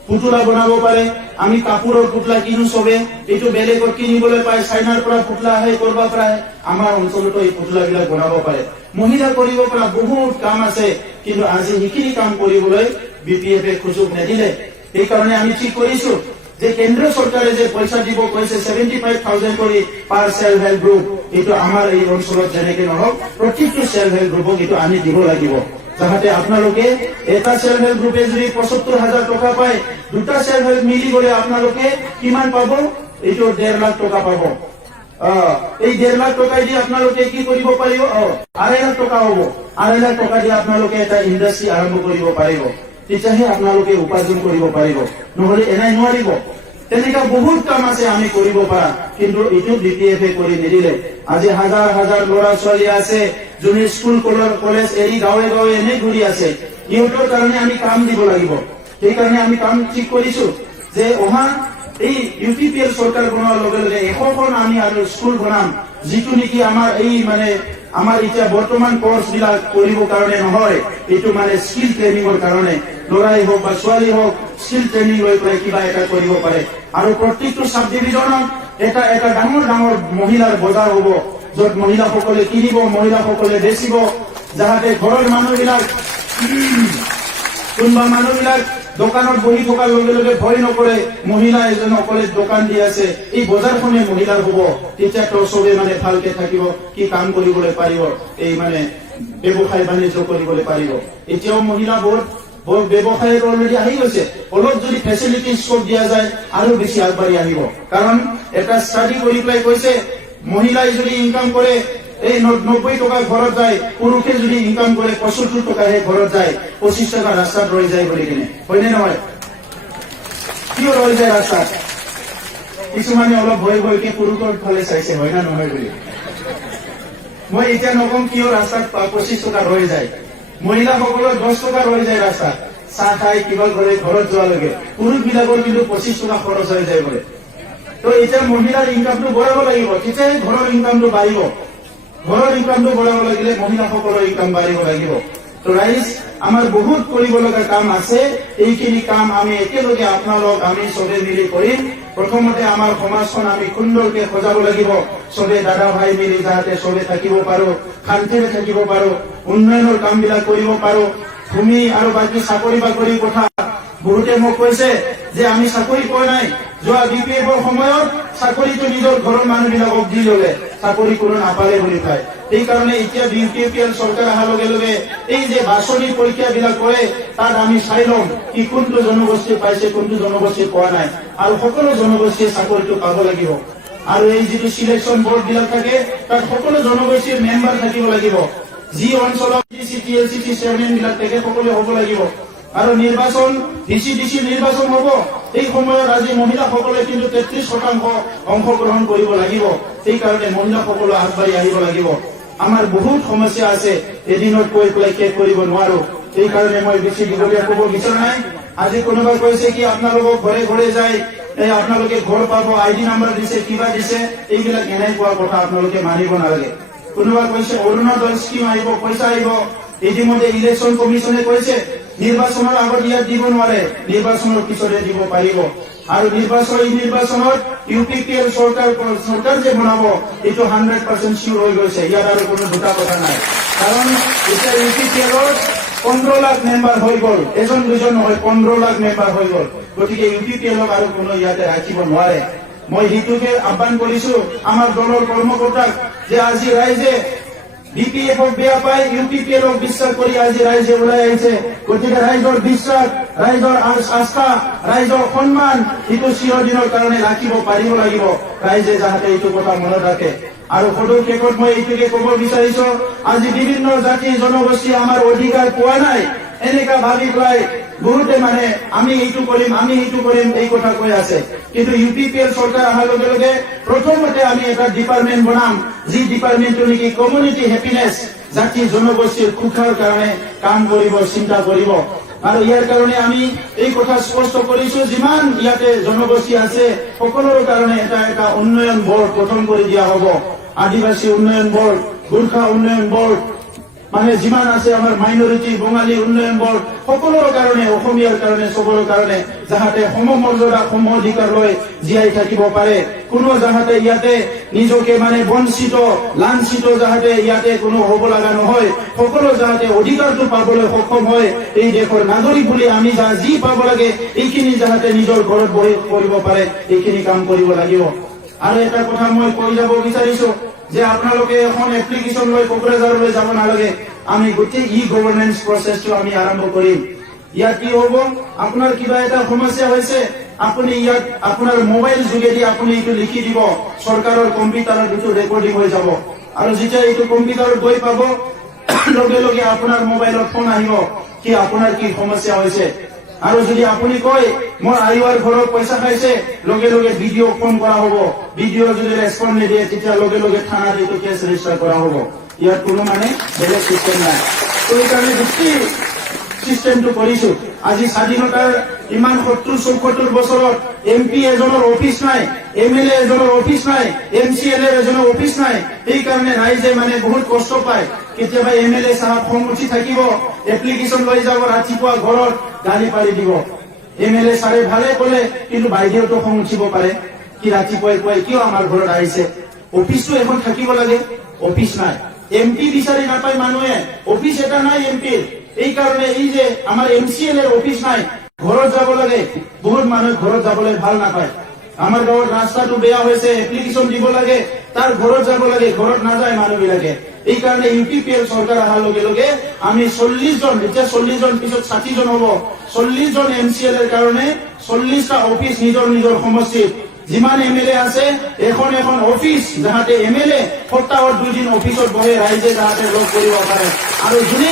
পুতলা বনাব পাৰে আমি কাপোৰৰ পুতলা কিনো চবে এইটো বেলেগত কিনিবলৈ পায় চাইনাৰ পৰা পুতলা আহে কৰবা পৰা আমাৰ অঞ্চলতো এই পুতলাবিলাক বনাব পাৰে মহিলা কৰিব পৰা বহুত কাম আছে কিন্তু আজি সেইখিনি কাম কৰিবলৈ বিপিএফে সুযোগ নিদিলে সেইকাৰণে আমি ঠিক কৰিছো যে কেন্দ্ৰ চৰকাৰে যে পইচা দিব কৈছে 75,000 কৰি পাৰ সেলফ হেল্প গ্ৰুপ এইটো আমাৰ এই অঞ্চলত যেনেকে নহওক প্ৰতিটো সেলফ হেল্প গ্ৰুপক এইটো আনি দিব লাগিব যাহাতে আপোনালোকে এটা সেলফ হেল্প গ্ৰুপে যদি 75,000 টকা পায় দুটা সেলফ হেল্প মিলি গলে আপোনালোকে কিমান পাব এইটো 1.5 লাখ টকা পাব এই 1.5 লাখ টকা দি আপোনালোকে কি কৰিব পাৰিব 2.5 লাখ টকা হ'ব 2.5 লাখ টকা দি আপোনালোকে এটা ইণ্ডাষ্ট্ৰি আৰম্ভ কৰিব পাৰিব তেতিয়াহে আপোনালোকে উপাৰ্জন কৰিব পাৰিব নহলে এনাই নোৱাৰিব তেনেকা বহুত কাম আছে আমি কৰিব পাৰা কিন্তু এইটো বিপিএফে কৰি নিদিলে আজি হাজাৰ হাজাৰ ল'ৰা ছোৱালী আছে যোনে স্কুল কলেজ এৰি গাঁৱে গাঁৱে এনে ঘূৰি আছে ইহঁতৰ কাৰণে আমি কাম দিব লাগিব সেইকাৰণে আমি কাম ঠিক কৰিছো যে অহা এই ইউপিপিএল চৰকাৰ বনোৱাৰ লগে লগে 100খন আমি আৰু স্কুল বনাম যিটো নেকি আমাৰ এই মানে আমাৰ এতিয়া বৰ্তমান কোৰ্স বিলাক কৰিবৰ কাৰণে নহয় এইটো মানে স্কিল ট্ৰেইনিঙৰ কাৰণে লৰাই হওক বা ছোৱালী হওক স্কিল ট্ৰেইনিং লৈ পেলাই কিবা এটা কৰিব পাৰে আৰু প্ৰত্যেকটো সাব ডিভিজনত এটা এটা ডাঙৰ ডাঙৰ মহিলাৰ বজাৰ হ'ব য'ত মহিলাসকলে কিনিব মহিলাসকলে বেচিব যাহাতে ঘৰৰ মানুহবিলাক কোনোবা মানুহবিলাক দোকানত বহি থকাৰ লগে লগে ভয় নকৰে মহিলা এজন অকলে দোকান দি আছে এই বজাৰখনে মহিলাৰ হ'ব তেতিয়াতো চবে মানে ভালকে থাকিব কি কাম কৰিবলৈ পাৰিব এই মানে ব্যৱসায় বাণিজ্য কৰিবলৈ পাৰিব এতিয়াও মহিলা বহুত ব্যৱসায়ত অলৰেডি আহি গৈছে অলপ যদি ফেচিলিটি স্কোপ দিয়া যায় আৰু বেছি আগবাঢ়ি আহিব কাৰণ এটা ষ্টাডি কৰি পেলাই কৈছে মহিলাই যদি ইনকাম কৰে এই 90 টকা ঘৰত যায় পুৰুষে যদি ইনকাম কৰে 75 টকাহে ঘৰত যায় 25 টকা ৰাস্তাত ৰৈ যায় বুলি কিনে হয়নে নহয় কিয় ৰৈ যায় ৰাস্তাত কিছুমানে অলপ ভয় ভয়কে পুৰুষৰ ফালে চাইছে হয় না নহয় বুলি মই এতিয়া নকম কিয় ৰাস্তাত 25 টকা ৰৈ যায় মহিলাসকলৰ 10 টকা ৰৈ যায় ৰাস্তাত চাহ খাই কিবা কৰে ঘৰত যোৱালৈকে পুৰুষবিলাকৰ কিন্তু 25 টকা খৰচ হৈ যায় বোলে তো এতিয়া মহিলাৰ ইনকামটো বঢ়াব লাগিব তেতিয়াহে ঘৰৰ ইনকামটো বাঢ়িব ঘৰৰ ইনকামটো বঢ়াব লাগিলে মহিলাসকলৰ ইনকাম বাঢ়িব লাগিব তো ৰাইজ আমাৰ বহুত কৰিব লগা কাম আছে এইখিনি কাম আমি একেলগে আপোনালোক আমি চবে মিলি কৰিম প্ৰথমতে আমাৰ সমাজখন আমি সুন্দৰকে সজাব লাগিব চবে দাদা ভাই মিলি যাতে চবে থাকিব পাৰো শান্তিৰে থাকিব পাৰো উন্নয়নৰ কামবিলাক কৰিব পাৰো ভূমি আৰু বাকী চাকৰি বাকৰিৰ কথা বহুতে মোক কৈছে যে আমি চাকৰি পোৱা নাই যোৱা বিপিএফৰ সময়ত চাকৰিটো নিজৰ ঘৰৰ মানুহবিলাকক দি ললে চাকৰি কোনো নাপালে বুলি কয় সেইকাৰণে এতিয়া বিপিএল চৰকাৰ অহাৰ লগে লগে এই যে বাছনি পৰীক্ষাবিলাক কৰে তাত আমি চাই লম কি কোনটো জনগোষ্ঠী পাইছে কোনটো জনগোষ্ঠী পোৱা নাই আৰু সকলো জনগোষ্ঠীয়ে চাকৰিটো পাব লাগিব আৰু এই যিটো সিলেকশ্যন বৰ্ড বিলাক থাকে তাত সকলো জনগোষ্ঠীৰ মেম্বাৰ থাকিব লাগিব যি অঞ্চলত টিএলচিটি চেয়াৰমেন বিলাক থাকে সকলো হ'ব লাগিব আৰু নিৰ্বাচন ডিচি নিৰ্বাচন হ'ব এই সময়ত আজি মহিলাসকলে কিন্তু 33% অংশগ্ৰহণ কৰিব লাগিব সেইকাৰণে মহিলাসকলে আগবাঢ়ি আহিব লাগিব আমাৰ বহুত সমস্যা আছে এদিনত কৈ পেলাই শেষ কৰিব নোৱাৰো সেইকাৰণে মই বেছি দীঘলীয়া ক'ব বিচৰা নাই আজি কোনোবা কৈছে কি আপোনালোকক ঘৰে ঘৰে যায় আপোনালোকে ঘৰ পাব আইডি নাম্বাৰ দিছে কিবা দিছে এইবিলাক এনেকুৱা কথা আপোনালোকে মানিব নালাগে কোনোবা কৈছে অৰুণোদয় স্কিম আহিব পইচা আহিব ইতিমধ্যে ইলেকশ্যন কমিশনে কৈছে নিৰ্বাচনৰ আগত ইয়াত দিব নোৱাৰে নিৰ্বাচনৰ পিছতে দিব পাৰিব আৰু নিৰ্বাচনত ইউপিপিএল চৰকাৰ যে বনাব এইটো 100% চিউৰ হৈ গৈছে ইয়াত আৰু কোনো দুটা কথা নাই কাৰণ এতিয়া ইউপিপিএলৰ 15 লাখ মেম্বাৰ হৈ গ'ল এজন দুজন নহয় 15 লাখ মেম্বাৰ হৈ গ'ল গতিকে ইউপিপিএলক আৰু কোনো ইয়াতে ৰাখিব নোৱাৰে মই সেইটোকে আহ্বান কৰিছো আমাৰ দলৰ কৰ্মকৰ্তাক যে আজি ৰাইজে বিপিএফক বেয়া পায় ইউপিপিএলক বিশ্বাস কৰি আজি ৰাইজে ওলাই আহিছে গতিকে ৰাইজৰ বিশ্বাস ৰাইজৰ আস্থা ৰাইজৰ সন্মান এইটো চিৰদিনৰ কাৰণে ৰাখিব পাৰিব লাগিব ৰাইজে যাতে এইটো কথা মনত ৰাখে আৰু সদৌ শেষত মই এইটোকে ক'ব বিচাৰিছো আজি বিভিন্ন জাতি জনগোষ্ঠী আমাৰ অধিকাৰ পোৱা নাই এনেকা ভাবি পেলাই বহুতে মানে আমি এইটো কৰিম এই কথা কৈ আছে কিন্তু ইউপিপিএল চৰকাৰ অহাৰ লগে লগে প্ৰথমতে আমি এটা ডিপাৰ্টমেণ্ট বনাম যি ডিপাৰ্টমেণ্টটো নেকি কমিউনিটি হেপিনেছ জাতি জনগোষ্ঠীৰ সুখৰ কাৰণে কাম কৰিব চিন্তা কৰিব আৰু ইয়াৰ কাৰণে আমি এই কথা স্পষ্ট কৰিছো যিমান ইয়াতে জনগোষ্ঠী আছে সকলোৰে কাৰণে এটা উন্নয়ন বৰ্ড গঠন কৰি দিয়া হ'ব আদিবাসী উন্নয়ন বৰ্ড গোৰ্খা উন্নয়ন বৰ্ড মানে যিমান আছে আমাৰ মাইনৰিটি বঙালী উন্নয়ন বৰ্ড সকলোৰ কাৰণে অসমীয়াৰ কাৰণে চবৰে কাৰণে যাহাতে সমমৰ্যাদা সম অধিকাৰ লৈ জীয়াই থাকিব পাৰে কোনো যাহাতে ইয়াতে নিজকে মানে বঞ্চিত লাঞ্ছিত যাহাতে ইয়াতে কোনো হ'ব লগা নহয় সকলো যাহাতে অধিকাৰটো পাবলৈ সক্ষম হয় এই দেশৰ নাগৰিক বুলি আমি যি পাব লাগে এইখিনি যাহাতে নিজৰ ঘৰত বহি কৰিব পাৰে এইখিনি কাম কৰিব লাগিব আৰু এটা কথা মই কৈ যাব বিচাৰিছো যে আপোনালোকে এখন এপ্লিকেশন লৈ কোকৰাঝাৰলৈ যাব নালাগে আমি গোটেই গভৰ্নেন্স প্ৰসেসটো আমি আৰম্ভ কৰিম ইয়াত কি হ'ব আপোনাৰ কিবা এটা সমস্যা হৈছে আপুনি ইয়াত আপোনাৰ মোবাইল যোগেদি আপুনি এইটো লিখি দিব চৰকাৰৰ কম্পিউটাৰত এইটো ৰেকৰ্ডিং হৈ যাব আৰু যেতিয়া এইটো কম্পিউটাৰত গৈ পাব লগে লগে আপোনাৰ মোবাইলত ফোন আহিব কি আপোনাৰ কি সমস্যা হৈছে আৰু যদি আপুনি কয় মোৰ আইৱাৰ ঘৰত পইচা খাইছে লগে লগে ভিডিঅ' ফোন কৰা হ'ব ভিডিঅ' যদি ৰেছপন্ড নিদিয়ে তেতিয়া লগে লগে থানাত এইটো কেছ ৰেজিষ্টাৰ কৰা হ'ব ইয়াত কোনো মানে বেলেগ চিষ্টেম নাই তো এইকাৰণে গোটেই চিষ্টেমটো কৰিছো আজি স্বাধীনতাৰ ইমান 70-74 বছৰত এমপি এজনৰ অফিচ নাই এমএলএ এজনৰ অফিচ নাই এমচিএলএ এজনৰ অফিচ নাই এইকাৰণে ৰাইজে মানে বহুত কষ্ট পায় কেতিয়াবা এমএলএ সাহেব খং উঠি থাকিব এপ্লিকেশন লৈ যাব ৰাতিপুৱা ঘৰত গালি পাৰি দিব এমএলএ সাৰে ভালে ক'লে কিন্তু বাইদেউতো খং উঠিব পাৰে কি ৰাতিপুৱাই কয় কিয় আমাৰ ঘৰত আহিছে অফিসটো এখন থাকিব লাগে অফিস নাই এমপি বিচাৰি নাপায় মানুহে অফিস এটা নাই এমপি এই কাৰণে এই যে আমাৰ এমচিএল এৰ অফিস নাই ঘৰত যাব লাগে বহুত মানুহ ঘৰত যাবলৈ ভাল নাপায় আমাৰ গাঁৱত ৰাস্তাটো বেয়া হৈছে এপ্লিকেশন দিব লাগে তাৰ ঘৰত যাব লাগে ঘৰত নাযায় মানুহবিলাকে এই কাৰণে ইউপিপিএল চৰকাৰ অহাৰ লগে লগে আমি 40 জন এতিয়া 40 জন পিছত 60 জন হ'ব 40 জন এমচিএল এর কাৰণে 40টা অফিস নিজৰ নিজৰ সমষ্টিত যিমান এমএলএ আছে এখন এখন অফিস যাহাতে এমএলএ সপ্তাহত 2 দিন অফিসত বহে ৰাইজে যাহাতে লগ কৰিব পাৰে আৰু যোনে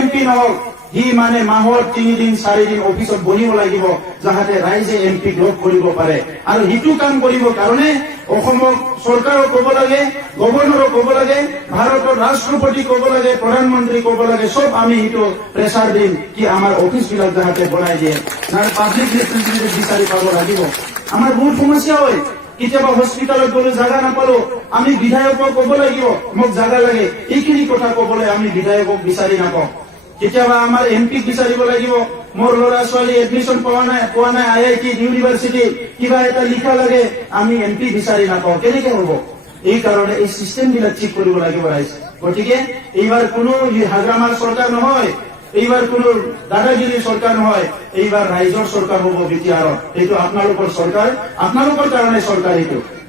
এমপি নহওক সি মানে মাহত 3 দিন 4 দিন অফিসত বহিব লাগিব যাহাতে ৰাইজে এমপি লগ কৰিব পাৰে আৰু হিটু কাম কৰিব কাৰণে অসমৰ চৰকাৰক ক'ব লাগে গভৰ্ণৰক ক'ব লাগে ভাৰতৰ ৰাষ্ট্ৰপতি ক'ব লাগে প্ৰধানমন্ত্ৰী ক'ব লাগে সব আমি হিটু প্ৰেছাৰ দিম কি আমাৰ অফিস বিলাক যাহাতে বনাই দিয়ে না পাব্লিক ৰিপ্ৰেজেন্টেটিভ বিচাৰি পাব লাগিব আমাৰ বহুত সমস্যা হয় কেতিয়াবা হস্পিটালত গ'লে জাগা নাপালো আমি বিধায়কক ক'ব লাগিব মোক জাগা লাগে এইখিনি কথা ক'বলৈ আমি বিধায়কক বিচাৰি নাপাওঁ কেতিয়াবা আমাৰ এমপি বিচাৰিব লাগিব মোৰ ল'ৰা ছোৱালী এডমিশন পোৱা নাই আইআইটি ইউনিভাৰ্চিটি কিবা এটা লিখা লাগে আমি এমপি বিচাৰি নাপাওঁ কেনেকে হ'ব এই কাৰণে এই সিস্টেম বিলাক ঠিক কৰিব লাগিব ৰাইজ গতিকে এইবাৰ কোনো হাগ্ৰামাৰ চৰকাৰ নহয় এইবাৰ কোনো দাদাগিৰি চৰকাৰ নহয় এইবাৰ ৰাইজৰ চৰকাৰ হ'ব বিটিআৰত এইটো আপোনালোকৰ চৰকাৰ আপোনালোকৰ কাৰণে চৰকাৰ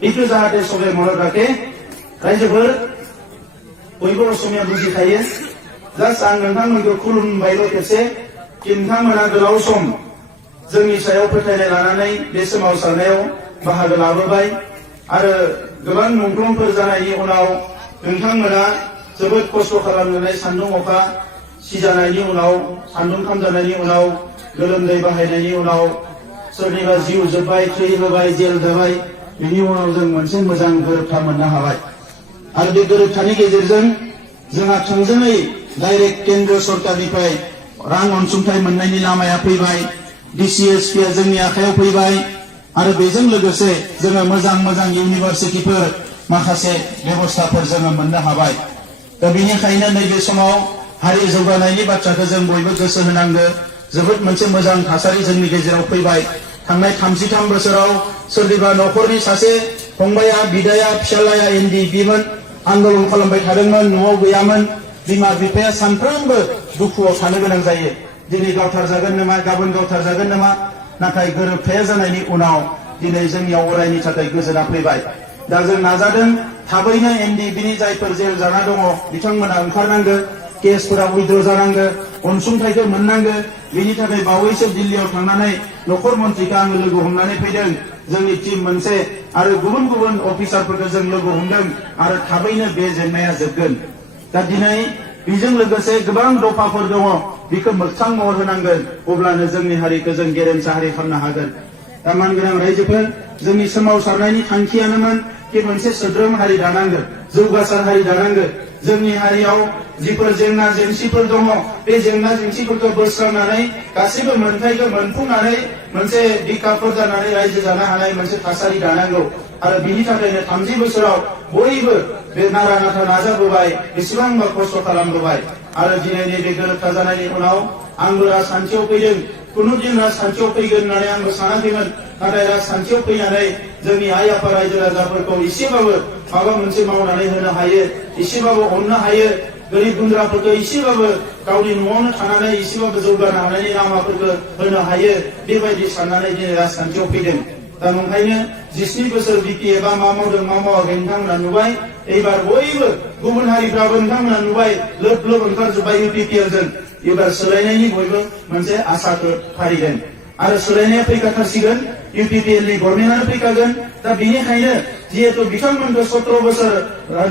এইটো যাহাতে সবে মনত ৰাখে ৰাইজবোৰ বयबो असमिया बुजि खायो जास्ट आं नोंथांमोनखौ खुलुमबायल' खेबसे कि नोंथांमोना गोलाव सम जोंनि सायाव फोथायनाय लानानै बे सोमावसारनायाव बाहागो लाबोबाय आरो गोबां मुंख्लंफोर जानायनि उनाव नोंथांमोना जोबोद खस्थ' खालामनानै सान्दुं अखा सिजानायनि उनाव सान्दुं खामजानायनि उनाव गोलोमदै बाहायनायनि उनाव सोरनिबा जिउ जोब्बाय थै होबाय जेल जाबाय बिनि उनाव जों मोनसे मोजां गोरोबथा मोननो हाबाय आरो बे गोरोबथानि गेजेरजों जोंहा थोंजोङै डाइरेक्ट केन्द्र सरकारनिफ्राय रां अनसुंथाइ मोननायनि लामाया फैबाय डिसिएसपिआ जोंनि आखायाव फैबाय आरो बेजों लोगोसे जोङो मोजां इउनिभार्सिटिफोर माखासे बेबस्थाफोर जोङो मोननो हाबाय दा बेनिखायनो नैबे समाव हारि जौगानायनि बाथ्राखौ जों बयबो गोसो होनांगौ जोबोद मोनसे मोजां थासारि जोंनि गेजेराव फैबाय थांनाय 33 बोसोराव सोरनिबा न'खरनि सासे फंबाया बिदाया फिसालाया एनडिएफबिमोन आन्दोलन खालामबाय थादोंमोन न'आव गैयामोन बिमा बिफाया सानफ्रोमबो दुखुआव थानो गोनां जायो दिनै गावथारजागोन नामा गाबोन गावथारजागोन नामा नाथाय गोरोबथाया जानायनि उनाव दिनै जोंनियाव अरायनि थाखाय गोजोना फैबाय दा जों नाजादों थाबैनो एनडिएफबिनि जायफोर जेल जाना दङ बिथांमोना ओंखारनांगौ केसफोरा उइद्र' जानांगौ अनसुंथाइखौ मोननांगौ बेनि थाखाय बावैसो दिल्लीयाव थांनानै नखर मन्थ्रिखौ आङो लोगो हमनानै फैदों जोंनि टीम मोनसे आरो गुबुन अफिसारफोरखौ जों लोगो हमदों आरो थाबैनो बे जेंनाया जोबगोन दा दिनै बेजों लोगोसे गोबां दफाफोर दङ बेखौ मोगथां महर होनांगोन अब्लानो जोंनि हारिखौ जों गेरेमसा हारि खालामनो हागोन दा मानगोनां रायजोफोर जोंनि सोमावसारनायनि थांखियानोमोन कि मोनसे सोद्रोम हारि दानांगौ जौगासार हारि दानांगौ जोंनि हारियाव जिफोर जेंना जेंसिफोर दङ बे जेंना जेंसिफोरखौ बोस्रांनानै गासैबो मोनथायखौ मोनफुंनानै मोनसे बिखाफोर जानानै रायजो जानो हानाय मोनसे थासारि दानांगौ आरो बिनि थाखायनो 30 बोसोराव बयबो बे नारा नाथा नाजाबोबाय बेसेबांबा खस्थ' खालामबोबाय आरो दिनैनि बे गोरोबथा जानायनि उनाव आंबो राजखान्थियाव फैदों कुनु दिन राजखान्थियाव फैगोन होननानै आंबो सानाखैमोन नाथाय राजखान्थियाव फैनानै जोंनि आइ आफा रायजो राजाफोरखौ एसेबाबो माबा मोनसे मावनानै होनो हायो एसेबाबो अननो हायो गोरिब गुन्द्राफोरखौ एसेबाबो गावनि न'आवनो थानानै एसेबाबो जौगानो हानायनि लामाफोरखौ होनो हायो बेबायदि साननानै दिनै राजखान्थियाव फैदों दा नंखायनो 17 बोसोर बिपिए बा मा मावदों मा मावाखै नोंथांमोना नुबाय एबार बयबो गुबुन हारिफ्राबो नोंथांमोना नुबाय लोब लोब ओंखारजोब्बाय इउपिपिएलजों एबार सोलायनायनि बयबो मोनसे आसाखौ फारिदों आरो सोलायनाया फैखाथारसिगोन इउपिपिएलनि गभर्नमेन्टआनो फैखागोन दा बेनिखायनो जिहेतु बिथांमोनखौ 17 बोसोर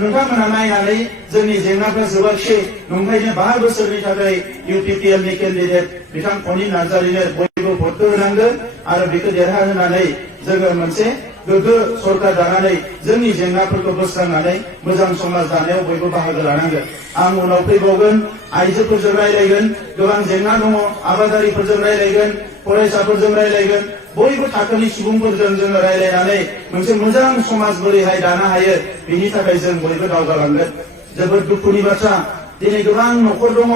नोंथांमोना नायनानै जोंनि जेंनाफ्रा जोबाखिसै नंखायनो 5 बोसोरनि थाखाय इउपिपिएलनि केन्डिडेट बिथां अनिल नार्जारिनो बयबो भटखौ होनांगोन आरो बेखौ देरहाहोनानै जोङो मोनसे गोग्गो सरकार दानानै जोंनि जेंनाफोरखौ बोस्रांनानै मोजां समाज दानायाव बयबो बाहागो लानांगोन आं उनाव फैबावगोन आइजोफोरजों रायलायगोन गोबां जेंना दङ आबादारिफोरजों रायलायगोन फरायसाफोरजों रायलायगोन बयबो थाखोनि सुबुंफोरजों जोङो रायलायनानै मोनसे मोजां समाज बोरैहाय दानो हायो बिनि थाखाय जों बयबो दावगालांगोन जोबोद दुखुनि बाथ्रा दिनै गोबां न'खर दङ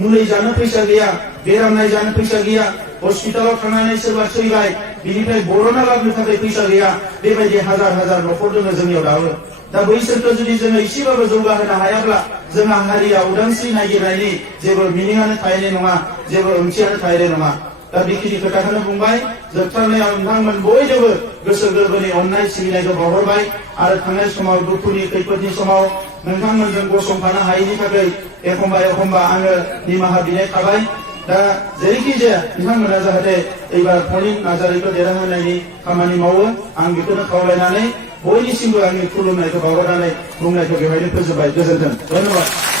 मुलि जानो फैसा गैया बेराम नायजानो फैसा गैया हस्पिटालाव थांनानै सोरबा थैबाय बिनिफ्राय बरना लाबोनो थाखाय फैसा गैया बेबायदि हाजार हाजार न'खर दङ जोंनियाव दाबो दा बैसोरखौ जुदि जोङो एसेबाबो जौगाहोनो हायाब्ला जोंहा हारिया उदांस्रि नागिरनायनि जेबो मिनिङानो थाहैनाय नङा जेबो ओंथियानो थाहैनाय नङा दा बेखिनि खोथाखौनो बुंबाय जोबथारनायाव नोंथांमोन बयनोबो गोसो गोरबोनि अननाय सिबिनायखौ बावहरबाय आरो थांनाय समाव दुखुनि खैफोदनि समाव नोंथांमोनजों गसंफानो हायैनि थाखाय एखम्बा आङो निमाहा बिनाय थाबाय दा जेरैखि जाया नोंथांमोना जाहाथे एबार अनिल नार्जारिखौ देरहाहोनायनि खामानि मावो आं बेखौनो खावलायनानै बयनिसिमबो आंनि खुलुमनायखौ बावहरनानै बुंनायखौ बेवहायनो फोजोबबाय गोजोन्थों धन्यबाद।